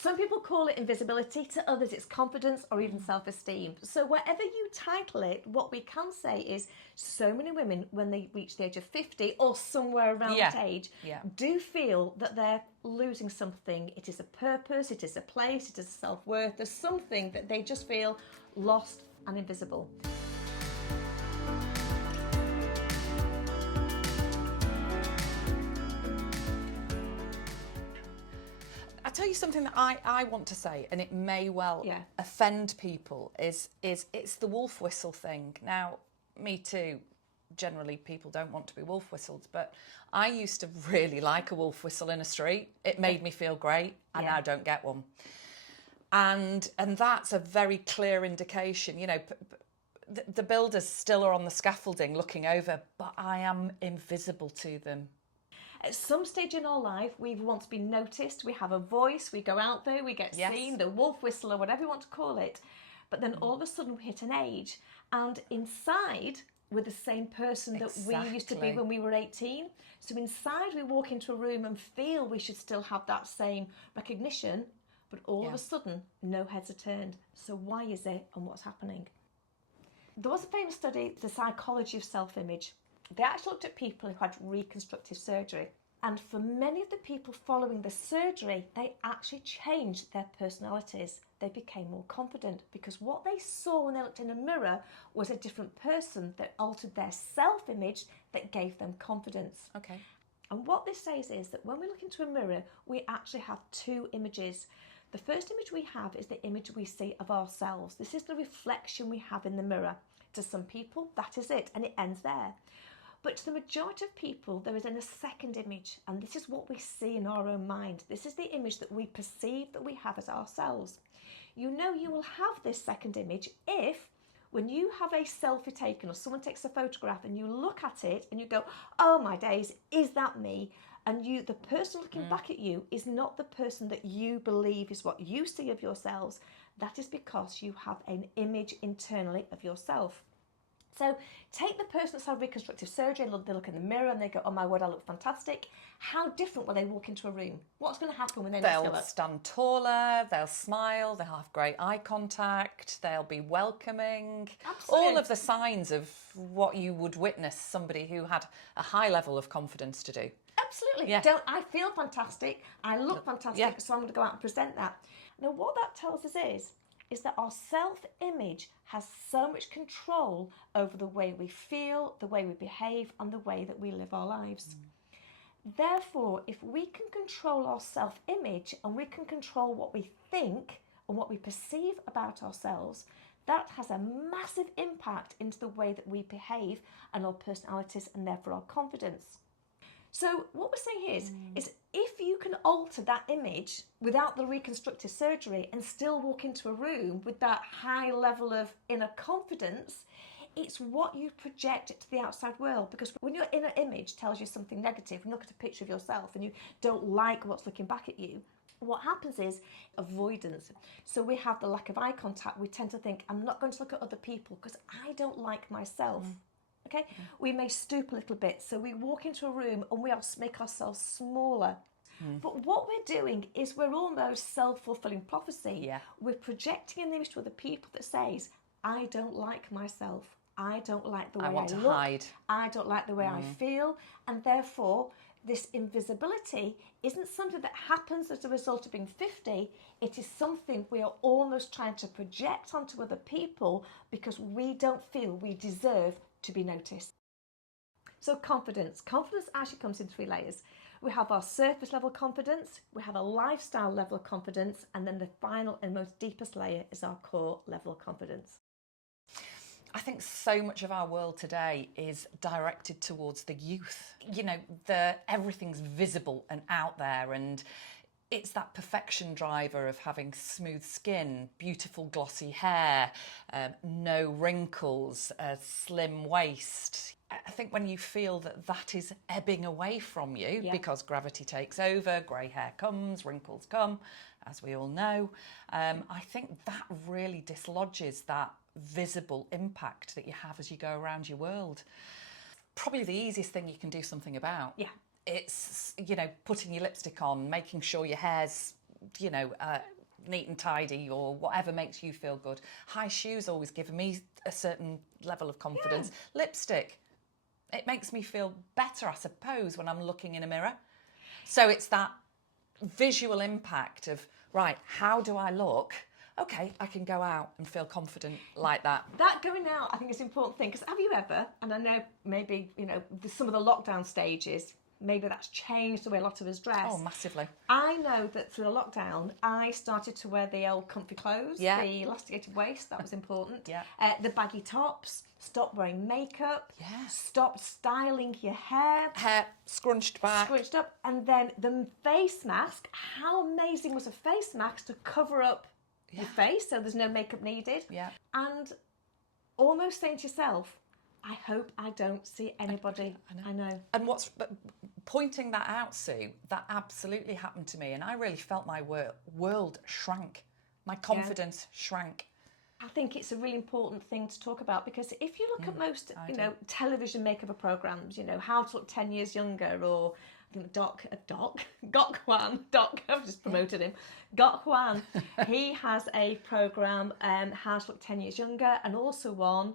Some people call it invisibility, to others it's confidence or even self-esteem. So whatever you title it, what we can say is so many women, when they reach the age of 50 or somewhere around that age, do feel that they're losing something. It is a purpose, it is a place, it is a self-worth. There's something that they just feel lost and invisible. I'll tell you something that I want to say, and it may well offend people, is it's the wolf whistle thing. Now, me too, generally people don't want to be wolf whistled, but I used to really like a wolf whistle in a street. It made me feel great. I now don't get one. And that's a very clear indication, you know, the builders still are on the scaffolding looking over, but I am invisible to them. At some stage in our life, we want to be noticed, we have a voice, we go out there, we get seen, the wolf whistle or whatever you want to call it. But then all of a sudden we hit an age, and inside we're the same person that we used to be when we were 18. So inside we walk into a room and feel we should still have that same recognition, but all of a sudden no heads are turned. So why is it, and what's happening? There was a famous study, the psychology of self-image. They actually looked at people who had reconstructive surgery. And for many of the people following the surgery, they actually changed their personalities. They became more confident because what they saw when they looked in a mirror was a different person that altered their self-image that gave them confidence. Okay. And what this says is that when we look into a mirror, we actually have two images. The first image we have is the image we see of ourselves. This is the reflection we have in the mirror. To some people, that is it, and it ends there. But to the majority of people, there is then a second image, and this is what we see in our own mind. This is the image that we perceive that we have as ourselves. You know you will have this second image if, when you have a selfie taken or someone takes a photograph and you look at it and you go, oh my days, is that me? And you, the person looking back at you is not the person that you believe is what you see of yourselves. That is because you have an image internally of yourself. So take the person that's had reconstructive surgery and they look in the mirror and they go, oh my word, I look fantastic. How different will they walk into a room? What's going to happen when they They'll stand taller, they'll smile, they'll have great eye contact, they'll be welcoming. Absolutely. All of the signs of what you would witness somebody who had a high level of confidence to do. Absolutely. Yeah. I feel fantastic, I look fantastic, so I'm going to go out and present that. Now what that tells us is that our self-image has so much control over the way we feel, the way we behave, and the way that we live our lives. Therefore, if we can control our self-image and we can control what we think and what we perceive about ourselves, that has a massive impact into the way that we behave and our personalities and therefore our confidence. So what we're saying here is if you can alter that image without the reconstructive surgery and still walk into a room with that high level of inner confidence, it's what you project to the outside world. Because when your inner image tells you something negative, when you look at a picture of yourself and you don't like what's looking back at you, what happens is avoidance. So we have the lack of eye contact. We tend to think, I'm not going to look at other people because I don't like myself. Okay, we may stoop a little bit, so we walk into a room and we make ourselves smaller. But what we're doing is we're almost self-fulfilling prophecy. Yeah. We're projecting an image to other people that says, I don't like myself. I don't like the way I want to look. hide. I don't like the way I feel. And therefore, this invisibility isn't something that happens as a result of being 50. It is something we are almost trying to project onto other people because we don't feel we deserve to be noticed. So confidence. Confidence actually comes in three layers. We have our surface level confidence, we have a lifestyle level of confidence, and then the final and most deepest layer is our core level of confidence. I think so much of our world today is directed towards the youth. You know, everything's visible and out there, and it's that perfection driver of having smooth skin, beautiful glossy hair, no wrinkles, a slim waist. I think when you feel that is ebbing away from you because gravity takes over, grey hair comes, wrinkles come, as we all know, I think that really dislodges that visible impact that you have as you go around your world. Probably the easiest thing you can do something about. Yeah. It's, you know, putting your lipstick on, making sure your hair's neat and tidy or whatever makes you feel good. High shoes always give me a certain level of confidence. Lipstick, it makes me feel better, I suppose, when I'm looking in a mirror. So it's that visual impact of, right, how do I look? Okay, I can go out and feel confident like that. That going out, I think, is an important thing, because have you ever, and I know maybe, some of the lockdown stages, maybe that's changed the way a lot of us dress. Oh, massively. I know that through the lockdown, I started to wear the old comfy clothes, the elasticated waist, that was important. The baggy tops, stop wearing makeup, stop styling your hair. Hair scrunched back. Scrunched up. And then the face mask. How amazing was a face mask to cover up your face so there's no makeup needed? Yeah. And almost saying to yourself, I hope I don't see anybody I know. And pointing that out, Sue, that absolutely happened to me. And I really felt my world shrank. My confidence shrank. I think it's a really important thing to talk about, because if you look at most, television makeover programs, How to Look 10 Years Younger, or I think Gok Hwan, I've just promoted him. Gok Hwan, he has a program, How to Look 10 Years Younger, and also one,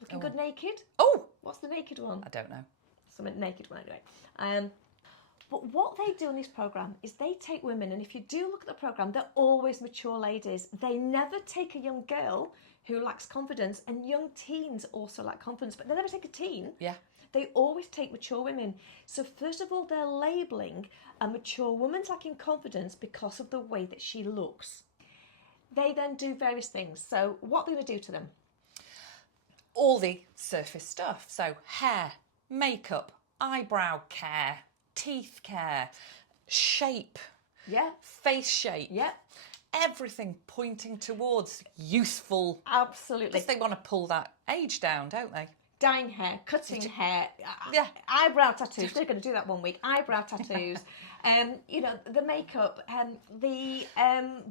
Looking Good Naked. Oh! What's the naked one? I don't know. Some naked one anyway. But what they do in this programme is they take women, and if you do look at the programme, they're always mature ladies. They never take a young girl who lacks confidence, and young teens also lack confidence, but they never take a teen. Yeah. They always take mature women. So first of all, they're labelling a mature woman's lacking confidence because of the way that she looks. They then do various things. So what are they going to do to them? All the surface stuff. So hair, makeup, eyebrow care, teeth care, shape, face shape, everything pointing towards youthful. Absolutely. Because they want to pull that age down, don't they? Dyeing hair, cutting hair, eyebrow tattoos. They're going to do that one week. Eyebrow tattoos, the makeup, the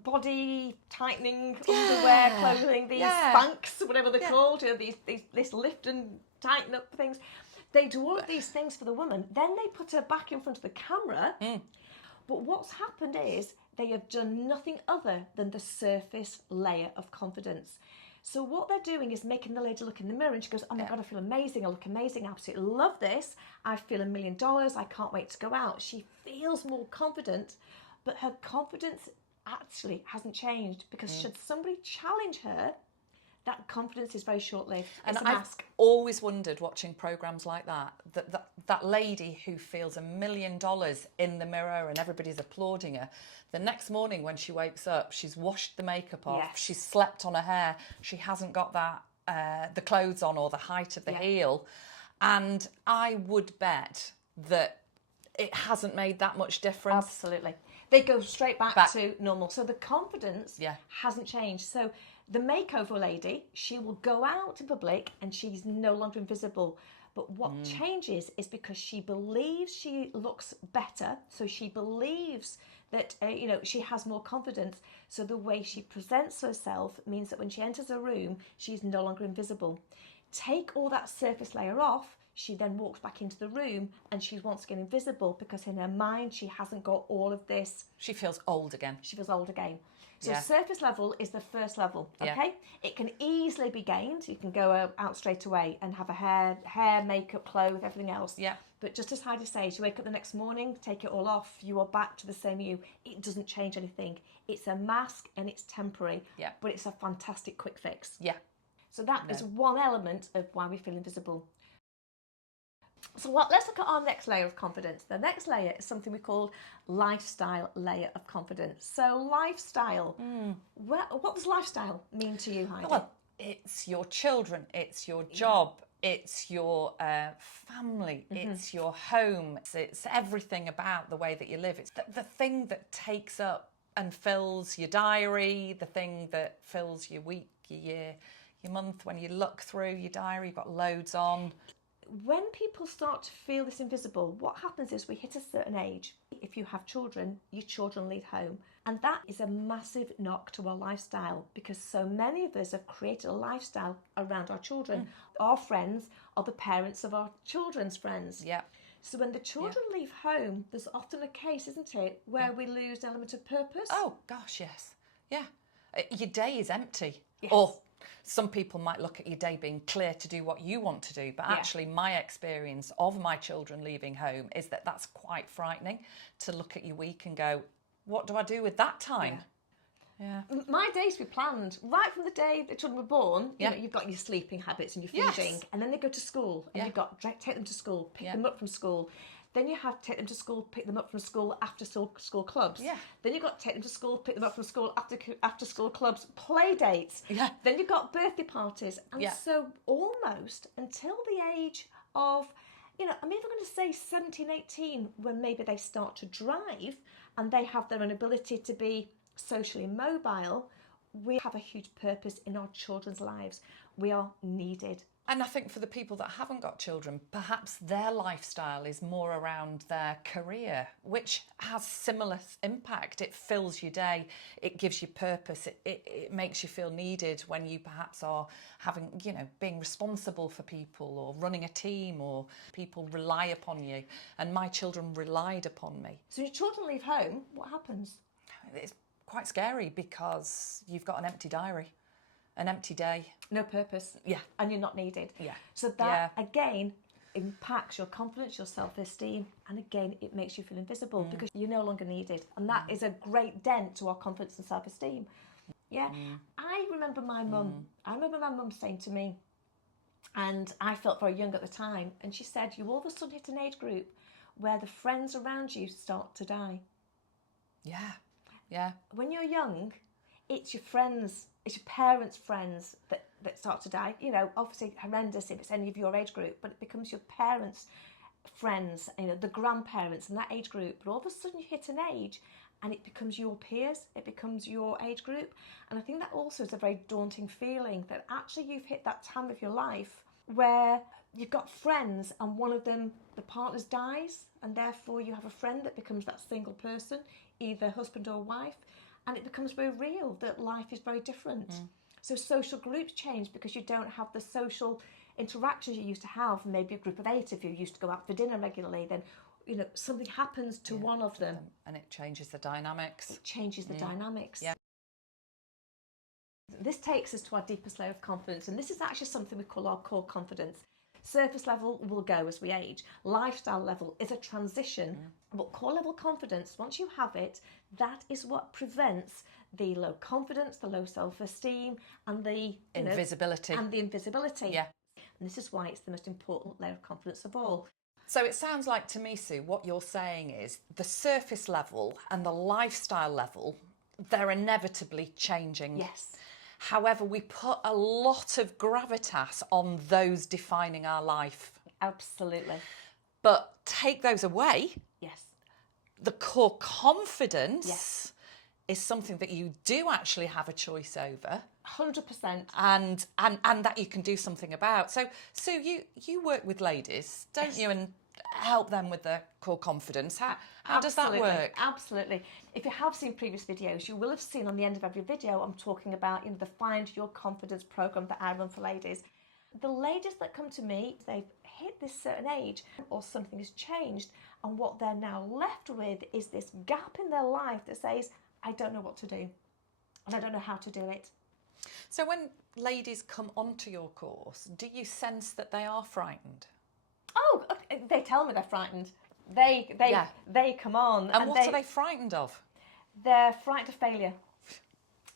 body tightening underwear, clothing, these Spanx, whatever they're called. This lift and tighten up things. They do all of these things for the woman. Then they put her back in front of the camera. But what's happened is they have done nothing other than the surface layer of confidence. So what they're doing is making the lady look in the mirror, and she goes, oh my God, I feel amazing. I look amazing. I absolutely love this. I feel $1 million. I can't wait to go out. She feels more confident, but her confidence actually hasn't changed, because should somebody challenge her, that confidence is very short-lived. And it's a mask. I've always wondered, watching programmes like that lady who feels $1 million in the mirror and everybody's applauding her, the next morning when she wakes up, she's washed the makeup off, she's slept on her hair, she hasn't got that the clothes on or the height of the heel. And I would bet that it hasn't made that much difference. Absolutely. They go straight back to normal. So the confidence hasn't changed. So the makeover lady, she will go out in public and she's no longer invisible. But what changes is because she believes she looks better. So she believes that, she has more confidence. So the way she presents herself means that when she enters a room, she's no longer invisible. Take all that surface layer off, she then walks back into the room and she's once again invisible, because in her mind, she hasn't got all of this. She feels old again. She feels old again. So surface level is the first level, okay? It can easily be gained. You can go out straight away and have a hair, makeup, clothes, everything else. Yeah. But just as Heidi says, you wake up the next morning, take it all off, you are back to the same you. It doesn't change anything. It's a mask and it's temporary, but it's a fantastic quick fix. Yeah. So that is one element of why we feel invisible. So let's look at our next layer of confidence. The next layer is something we call lifestyle layer of confidence. So lifestyle, what does lifestyle mean to you, Heidi? Well, it's your children, it's your job, it's your family, it's your home, it's everything about the way that you live. It's the thing that takes up and fills your diary, the thing that fills your week, your year, your month. When you look through your diary, you've got loads on. When people start to feel this invisible, what happens is we hit a certain age. If you have children, your children leave home. And that is a massive knock to our lifestyle, because so many of us have created a lifestyle around our children. Our friends are the parents of our children's friends. Yeah. So when the children leave home, there's often a case, isn't it, where we lose an element of purpose. Oh, gosh, yes. Yeah. Your day is empty. Yes. Or some people might look at your day being clear to do what you want to do. But Yeah. actually, my experience of my children leaving home is that that's quite frightening, to look at your week and go, what do I do with that time? Yeah. My days were planned right from the day the children were born. You know, you've got your sleeping habits and your feeding, and then they go to school, and you've got to take them to school, pick them up from school. Then you have to take them to school, pick them up from school, after school clubs. Yeah. Then you've got to take them to school, pick them up from school, after school clubs, play dates. Yeah. Then you've got birthday parties, and so almost until the age of, you know, I'm even going to say 17, 18, when maybe they start to drive and they have their own ability to be socially mobile, we have a huge purpose in our children's lives. We are needed. And I think for the people that haven't got children, perhaps their lifestyle is more around their career, which has similar impact. It fills your day, it gives you purpose, it makes you feel needed when you perhaps are having, you know, being responsible for people or running a team, or people rely upon you. And my children relied upon me. So your children leave home, what happens? It's quite scary because you've got an empty diary, an empty day. No purpose. Yeah. And you're not needed. Yeah. So that, again, impacts your confidence, your self-esteem, and again, it makes you feel invisible because you're no longer needed. And that is a great dent to our confidence and self-esteem. Yeah. I remember my mum. I remember my mum saying to me, and I felt very young at the time, and she said, you all of a sudden hit an age group where the friends around you start to die. Yeah. Yeah. When you're young, it's your friends, it's your parents' friends that start to die. You know, obviously horrendous if it's any of your age group, but it becomes your parents' friends, you know, the grandparents in that age group. But all of a sudden you hit an age and it becomes your peers, it becomes your age group. And I think that also is a very daunting feeling, that actually you've hit that time of your life where you've got friends and one of them, the partner dies, and therefore you have a friend that becomes that single person, either husband or wife, and it becomes very real that life is very different. So social groups change because you don't have the social interactions you used to have. Maybe a group of 8 if you used to go out for dinner regularly, then, you know, something happens to one of them. And it changes the dynamics. It changes the dynamics. Yeah. This takes us to our deepest layer of confidence, and this is actually something we call our core confidence. Surface level will go as we age. Lifestyle level is a transition. But core level confidence, once you have it, that is what prevents the low confidence, the low self-esteem, and the invisibility. And the invisibility. Yeah. And this is why it's the most important layer of confidence of all. So it sounds like to me, Sue, what you're saying is the surface level and the lifestyle level, they're inevitably changing. Yes. However, we put a lot of gravitas on those defining our life. Absolutely. But take those away. Yes. The core confidence is something that you do actually have a choice over. 100%. And that you can do something about. So Sue, you work with ladies, don't you? And help them with their core confidence. How does that work? Absolutely. If you have seen previous videos, you will have seen on the end of every video I'm talking about, you know, the Find Your Confidence program that I run for ladies. The ladies that come to me, they've hit this certain age or something has changed, and what they're now left with is this gap in their life that says, I don't know what to do and I don't know how to do it. So when ladies come onto your course, do you sense that they are frightened? Oh, they tell me they're frightened. They come on. And what are they frightened of? They're frightened of failure.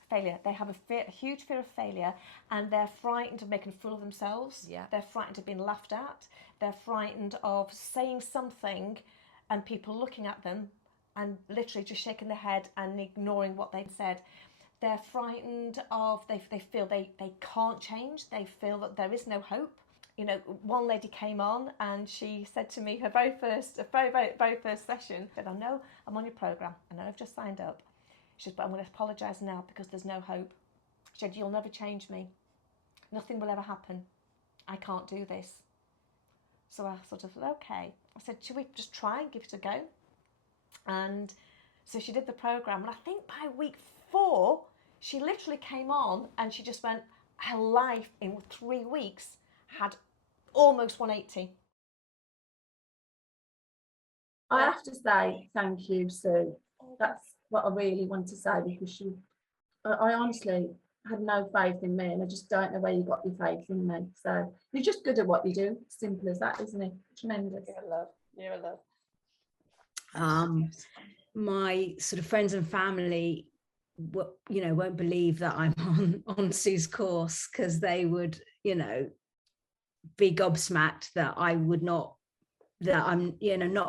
They have a huge fear of failure, and they're frightened of making a fool of themselves. Yeah. They're frightened of being laughed at. They're frightened of saying something and people looking at them and literally just shaking their head and ignoring what they've said. They're frightened of, they feel they can't change. They feel that there is no hope. You know, one lady came on and she said to me, her very first session, said, I know I'm on your programme, I know I've just signed up. She said, but I'm going to apologise now because there's no hope. She said, you'll never change me. Nothing will ever happen. I can't do this. So I sort of, okay. I said, should we just try and give it a go? And so she did the programme, and I think by week 4, she literally came on and she just went, her life in 3 weeks had almost 180. I have to say thank you, Sue. That's what I really want to say, because I honestly had no faith in me, and I just don't know where you got your faith in me. So you're just good at what you do. Simple as that, isn't it? Tremendous. You're a love. You're a love. My sort of friends and family, won't believe that I'm on Sue's course, because they would, be gobsmacked that I'm, not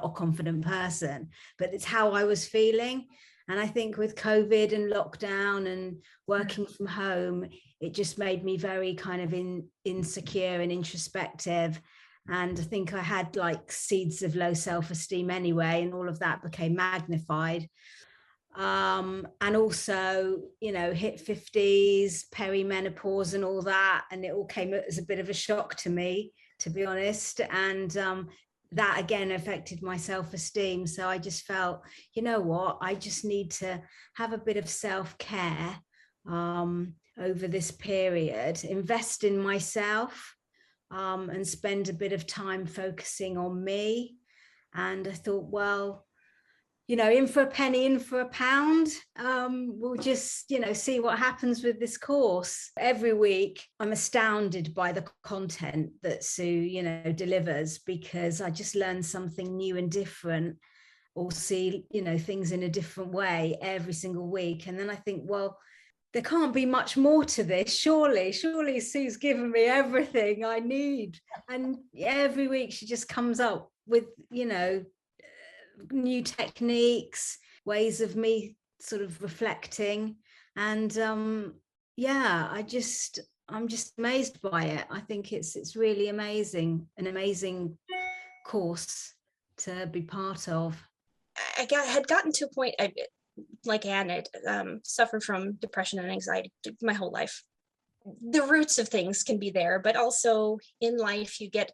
a confident person. But it's how I was feeling. And I think with COVID and lockdown and working from home, it just made me very kind of insecure and introspective. And I think I had like seeds of low self-esteem anyway, and all of that became magnified. And also, hit 50s, perimenopause and all that. And it all came as a bit of a shock to me, to be honest. And that again affected my self-esteem. So I just felt, you know what, I just need to have a bit of self-care over this period, invest in myself, and spend a bit of time focusing on me. And I thought, well, in for a penny, in for a pound. We'll just, see what happens with this course. Every week, I'm astounded by the content that Sue, delivers, because I just learn something new and different, or see, things in a different way every single week. And then I think, well, there can't be much more to this. Surely Sue's given me everything I need. And every week she just comes up with, new techniques, ways of me sort of reflecting. And I'm just amazed by it. I think it's really amazing, an amazing course to be part of. I had gotten to a point, like Anne, I suffered from depression and anxiety my whole life. The roots of things can be there, but also in life you get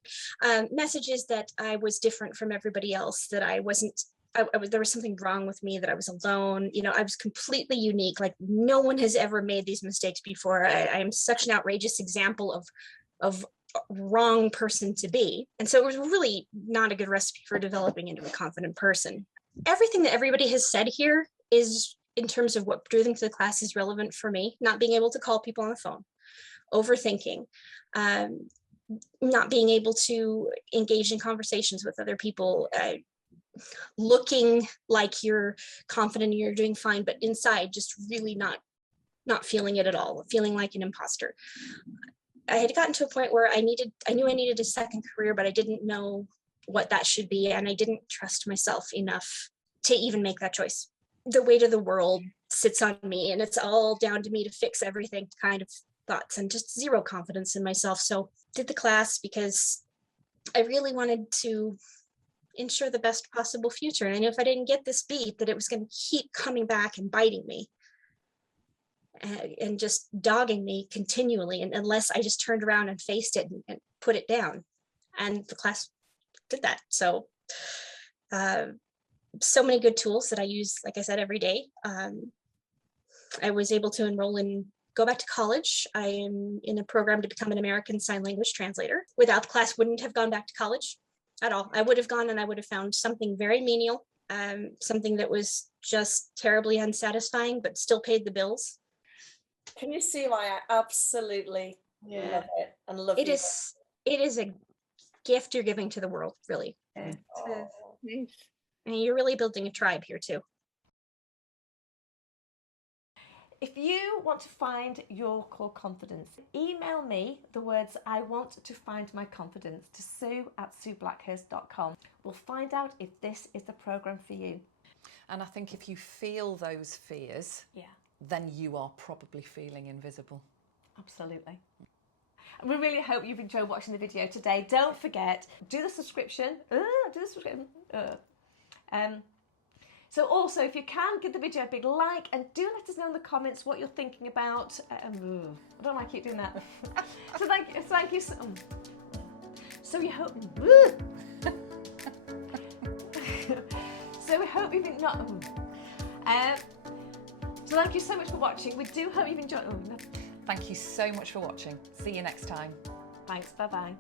messages that I was different from everybody else, that I wasn't, there was something wrong with me, that I was alone. I was completely unique. Like no one has ever made these mistakes before. I am such an outrageous example of wrong person to be. And so it was really not a good recipe for developing into a confident person. Everything that everybody has said here is, in terms of what drew them to the class, is relevant for me. Not being able to call people on the phone, overthinking, not being able to engage in conversations with other people, looking like you're confident and you're doing fine, but inside just really not feeling it at all, feeling like an imposter. I had gotten to a point where I knew I needed a second career, but I didn't know what that should be, and I didn't trust myself enough to even make that choice. The weight of the world sits on me, and it's all down to me to fix everything kind of thoughts, and just zero confidence in myself. So did the class because I really wanted to ensure the best possible future. And I knew if I didn't get this beat, that it was going to keep coming back and biting me and just dogging me continually, and unless I just turned around and faced it and put it down. And the class did that. So so many good tools that I use, like I said, every day. I was able to go back to college. I am in a program to become an American Sign Language translator. Without the class, wouldn't have gone back to college at all. I would have gone and I would have found something very menial, something that was just terribly unsatisfying, but still paid the bills. Can you see why I absolutely love it and love it? You? It is a gift you're giving to the world, really. Yeah. And you're really building a tribe here too. If you want to find your core confidence, email me the words "I want to find my confidence" to sue@sueblackhurst.com. We'll find out if this is the program for you. And I think if you feel those fears, then you are probably feeling invisible. Absolutely. We really hope you've enjoyed watching the video today. Don't forget, do the subscription. So also, if you can, give the video a big like, and do let us know in the comments what you're thinking about. I don't like keep doing that. So thank you. So we hope. So we hope you've not. So thank you so much for watching. We do hope you've enjoyed. Thank you so much for watching. See you next time. Thanks. Bye bye.